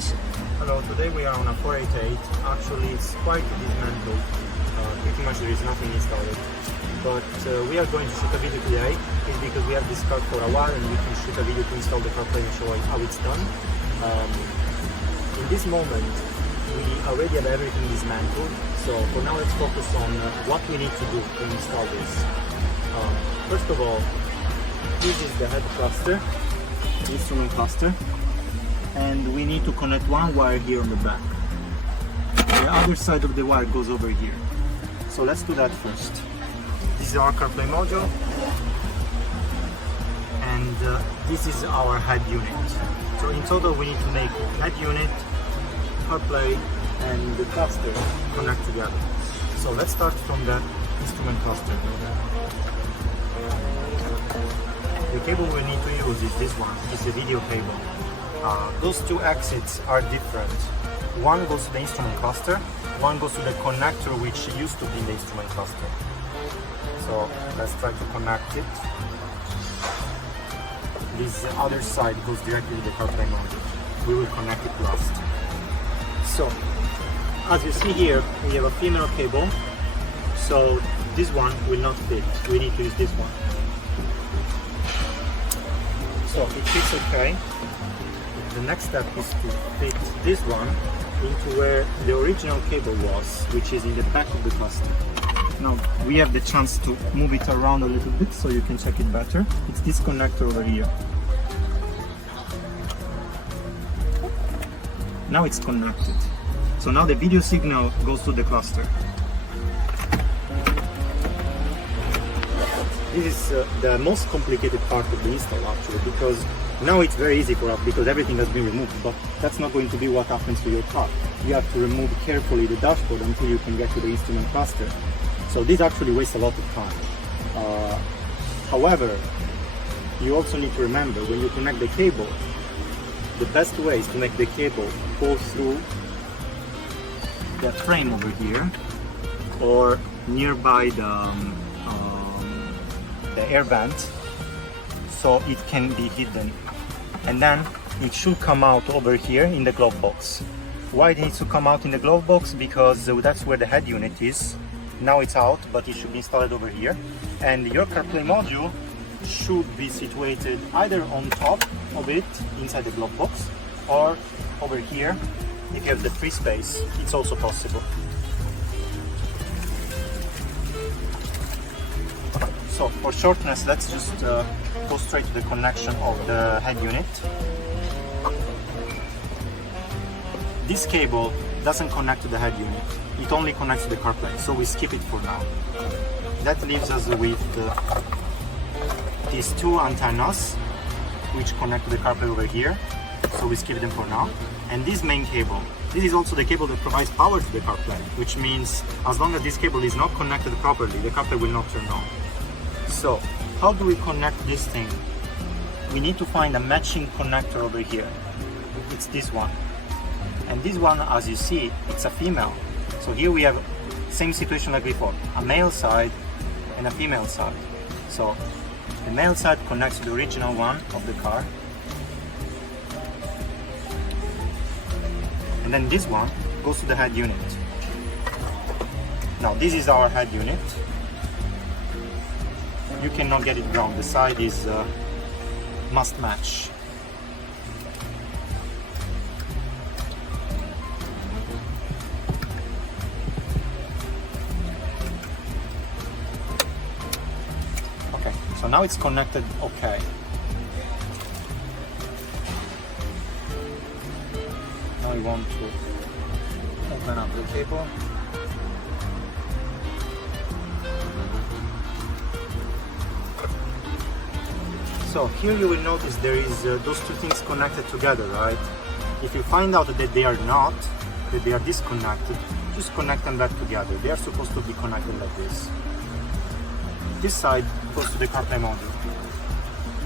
Hello, today we are on a 488. Actually, it's quite dismantled. Pretty much there is nothing installed. But we are going to shoot a video today. It's because we have this car for a while and we can shoot a video to install the CarPlay and show how it's done. In this moment, we already have everything dismantled. So for now, let's focus on what we need to do to install this. First of all, this is the head cluster, instrument cluster. And we need to connect one wire here on the back. The other side of the wire goes over here. So let's do that first. This is our CarPlay module, and this is our head unit. So in total we need to make head unit, CarPlay, and the cluster connect together. So let's start from the instrument cluster. The cable we need to use is this one. It's the video cable. Those two exits are different. One goes to the instrument cluster, one goes to the connector which used to be in the instrument cluster. So let's try to connect it. This other side goes directly to the CarPlay module. We will connect it last. So, as you see here, we have a female cable. So this one will not fit. We need to use this one. So it fits okay. The next step is to fit this one into where the original cable was, which is in the back of the cluster. Now we have the chance to move it around a little bit so you can check it better. It's this connector over here. Now it's connected. So now the video signal goes to the cluster. This is the most complicated part of the install actually, because now it's very easy for us because everything has been removed, but that's not going to be what happens to your car. You have to remove carefully the dashboard until you can get to the instrument cluster. So this actually wastes a lot of time. However, you also need to remember when you connect the cable, the best way is to make the cable go through the frame over here or nearby the air vent, so it can be hidden, and then it should come out over here in the glove box. Why it needs to come out in the glove box? Because that's where the head unit is. Now it's out, but it should be installed over here, and your CarPlay module should be situated either on top of it inside the glove box or over here. If you have the free space, it's also possible. So for shortness, let's just go straight to the connection of the head unit. This cable doesn't connect to the head unit, it only connects to the CarPlay, so we skip it for now. That leaves us with these two antennas which connect to the CarPlay over here, so we skip them for now. And this main cable, this is also the cable that provides power to the CarPlay, which means as long as this cable is not connected properly, the CarPlay will not turn on. So, how do we connect this thing? We need to find a matching connector over here. It's this one. And this one, as you see, it's a female. So here we have same situation like before, a male side and a female side. So the male side connects to the original one of the car. And then this one goes to the head unit. Now this is our head unit. You cannot get it wrong, the side is must match. Okay, so now it's connected okay. Now we want to open up the cable. So here you will notice there is those two things connected together, right? If you find out that they are not, that they are disconnected, just connect them back together. They are supposed to be connected like this. This side goes to the CarPlay module.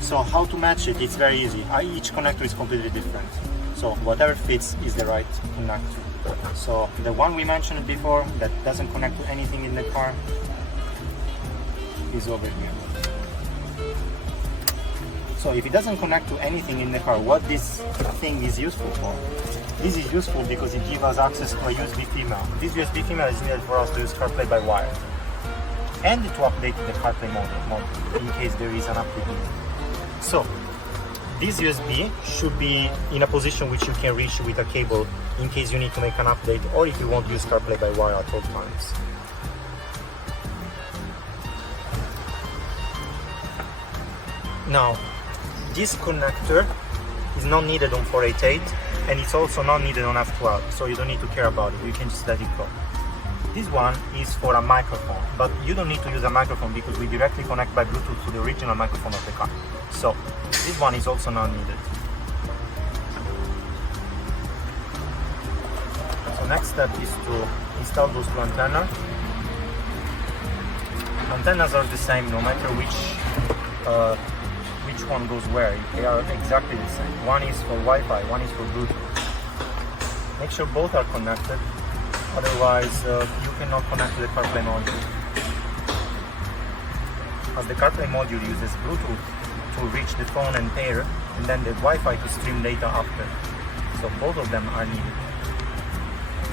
So how to match it? It's very easy. Each connector is completely different. So whatever fits is the right connector. So the one we mentioned before that doesn't connect to anything in the car is over here. So if it doesn't connect to anything in the car, what this thing is useful for? This is useful because it gives us access to a USB female. This USB female is needed for us to use CarPlay by wire and to update the CarPlay module in case there is an update needed. So this USB should be in a position which you can reach with a cable in case you need to make an update or if you want to use CarPlay by wire at all times. Now, this connector is not needed on 488 and it's also not needed on F12, so you don't need to care about it, you can just let it go. This one is for a microphone, but you don't need to use a microphone because we directly connect by Bluetooth to the original microphone of the car. So this one is also not needed. So next step is to install those two antennas. Antennas are the same no matter which one goes where. They are exactly the same. One is for Wi-Fi, one is for Bluetooth. Make sure both are connected. Otherwise, you cannot connect to the CarPlay module. As the CarPlay module uses Bluetooth to reach the phone and pair, and then the Wi-Fi to stream data after. So both of them are needed.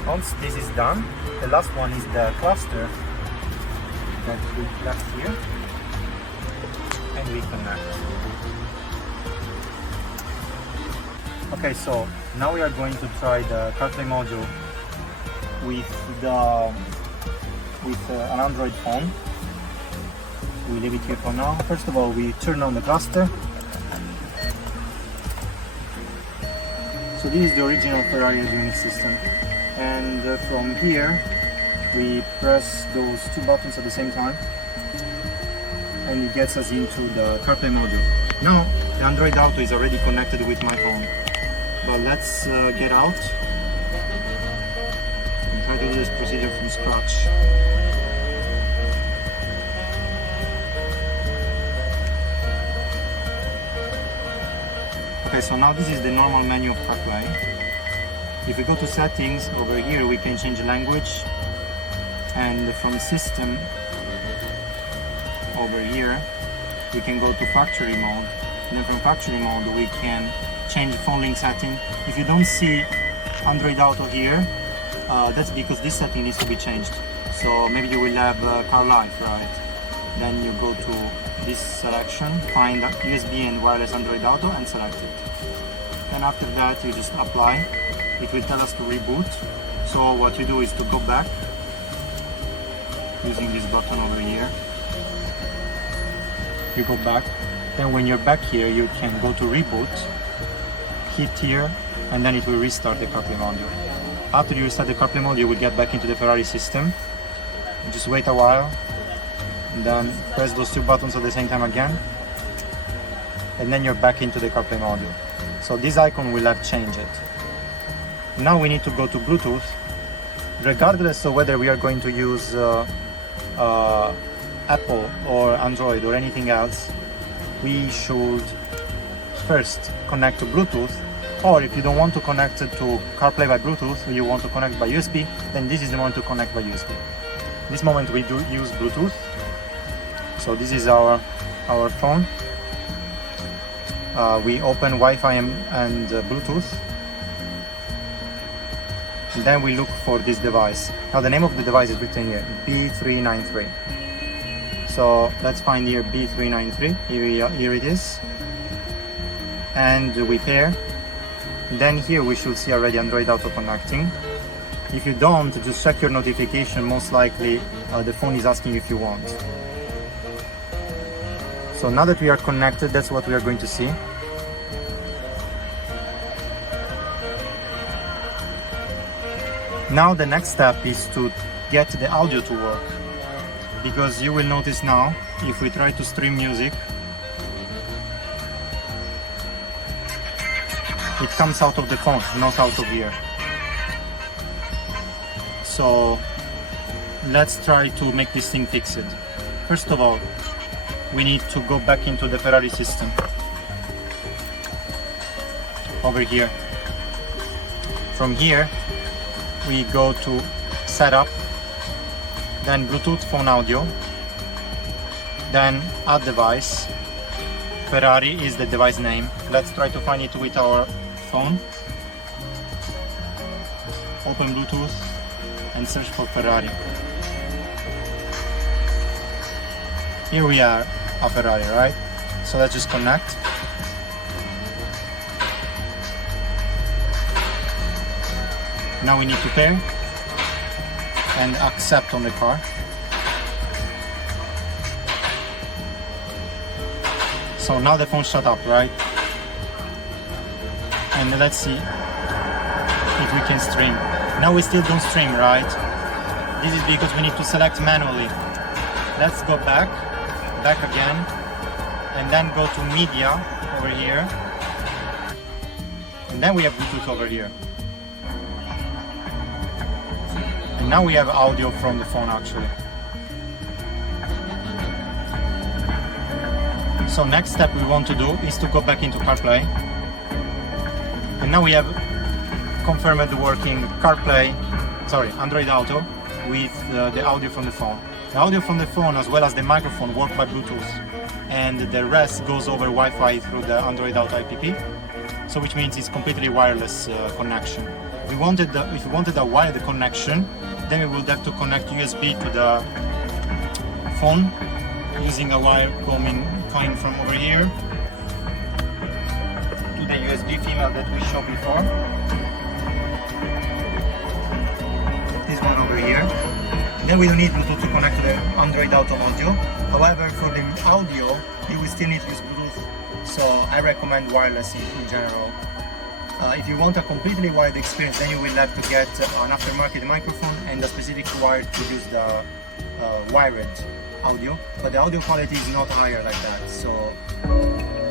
Once this is done, the last one is the cluster that we left here, and we connect. Okay, so now we are going to try the CarPlay module with an Android phone. We leave it here for now. First of all, we turn on the cluster. So this is the original Ferrari Unix system, and from here we press those two buttons at the same time, and it gets us into the CarPlay module. Now the Android Auto is already connected with my phone, but let's get out and try to do this procedure from scratch. Okay, so now this is the normal menu of CarPlay. If we go to settings, over here we can change language, and from system over here we can go to factory mode, and then from factory mode we can change phone link setting. If you don't see Android Auto here, that's because this setting needs to be changed. So maybe you will have car life, right? Then you go to this selection, find USB and wireless Android Auto and select it. And after that you just apply. It will tell us to reboot. So what you do is to go back using this button over here. You go back. Then when you're back here you can go to reboot, hit here, and then it will restart the CarPlay module. After you restart the CarPlay module you will get back into the Ferrari system. Just wait a while, and then press those two buttons at the same time again, and then you're back into the CarPlay module. So this icon will have changed it. Now we need to go to Bluetooth. Regardless of whether we are going to use Apple or Android or anything else, we should first connect to Bluetooth, or if you don't want to connect to CarPlay by Bluetooth, or you want to connect by USB, then this is the moment to connect by USB. This moment we do use Bluetooth. So this is our phone. We open Wi-Fi and Bluetooth. And then we look for this device. Now the name of the device is written here, B393. So let's find here B393. Here it is. And we pair. Then here we should see already Android Auto connecting. If you don't, just check your notification. Most likely the phone is asking if you want. So now that we are connected, that's what we are going to see. Now the next step is to get the audio to work, because you will notice now, if we try to stream music, it comes out of the phone, not out of here. So let's try to make this thing fix it. First of all, we need to go back into the Ferrari system. Over here. From here, we go to Setup, then Bluetooth phone audio, then Add device. Ferrari is the device name. Let's try to find it with our phone. open Bluetooth and search for Ferrari. Here we are, a Ferrari, right? So let's just connect. Now we need to pair and accept on the car. So now the phone shut up, right? And let's see if we can stream. Now we still don't stream, right? This is because we need to select manually. Let's go back again, and then go to media over here. And then we have Bluetooth over here. And now we have audio from the phone actually. So next step we want to do is to go back into CarPlay. And now we have confirmed the working Android Auto with the audio from the phone. The audio from the phone as well as the microphone work by Bluetooth, and the rest goes over Wi-Fi through the Android Auto IPP. So which means it's completely wireless connection. If we wanted a wired connection, then we would have to connect USB to the phone using a wire coming from over here to the USB female that we showed before. This one over here. Then we don't need Bluetooth to connect to the Android Auto module. However, for the audio, you will still need to use Bluetooth. So I recommend wireless in general. If you want a completely wired experience, then you will have to get an aftermarket microphone and a specific wire to use the wired audio. But the audio quality is not higher like that. So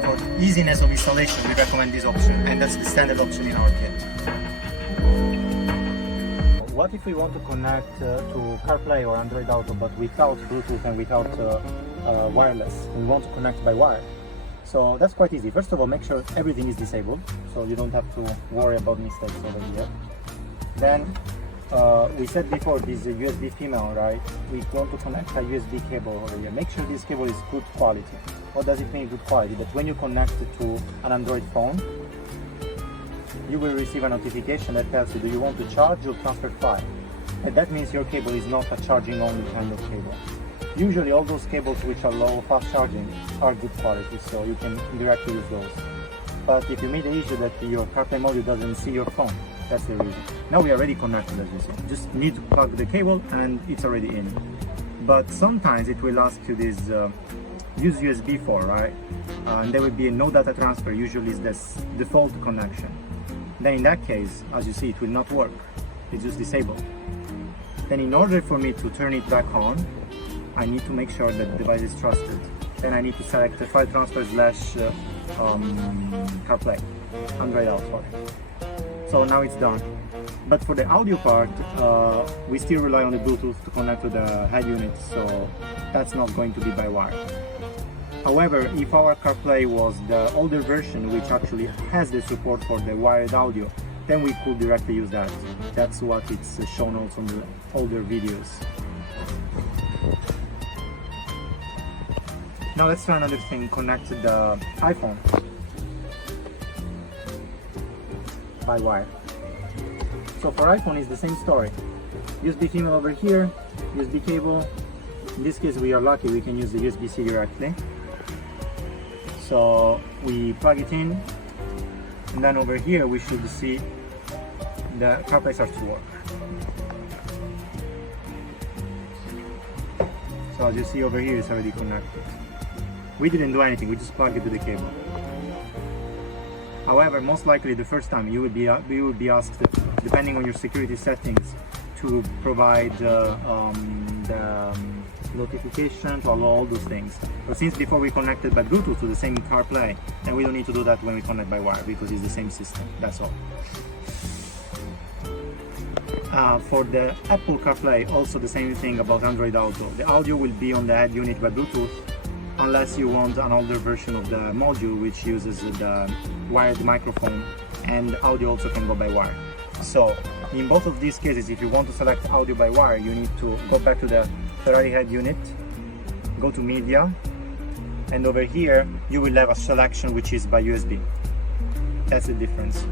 for easiness of installation, we recommend this option, and that's the standard option in our kit. What if we want to connect to CarPlay or Android Auto but without Bluetooth and without wireless? We want to connect by wire. So that's quite easy. First of all, make sure everything is disabled, so you don't have to worry about mistakes over here. Then we said before, this is a USB female, right? We want to connect a USB cable over here. Make sure this cable is good quality. What does it mean good quality? That when you connect it to an Android phone, you will receive a notification that tells you, do you want to charge or transfer file? And that means your cable is not a charging only kind of cable. Usually all those cables which are low fast charging are good quality, so you can directly use those. But if you meet the issue that your CarPlay module doesn't see your phone, that's the reason. Now we are already connected, as you see. Just need to plug the cable and it's already in. But sometimes it will ask you this, use USB for, right? And there will be a no data transfer, usually is this default connection. Then in that case, as you see, it will not work. It's just disabled. Then in order for me to turn it back on, I need to make sure that the device is trusted. Then I need to select the file transfer / CarPlay, Android Auto. So now it's done. But for the audio part, we still rely on the Bluetooth to connect to the head unit, so that's not going to be by wire. However, if our CarPlay was the older version, which actually has the support for the wired audio, then we could directly use that. That's what it's shown also in the older videos. Now let's try another thing, connect the iPhone by wire. So for iPhone it's the same story. USB female over here, USB cable. In this case we are lucky, we can use the USB-C directly. So we plug it in, and then over here we should see the CarPlay starts to work. So as you see over here, it's already connected. We didn't do anything, we just plugged it to the cable. However, most likely the first time you will be asked, depending on your security settings, to provide the notification to allow all those things. But since before we connected by Bluetooth to the same CarPlay, then we don't need to do that when we connect by wire, because it's the same system, that's all. For the Apple CarPlay, also the same thing about Android Auto. The audio will be on the head unit by Bluetooth, unless you want an older version of the module which uses the wired microphone, and audio also can go by wire. So in both of these cases, if you want to select audio by wire, you need to go back to the Ferrari head unit, go to media, and over here you will have a selection which is by USB. That's the difference.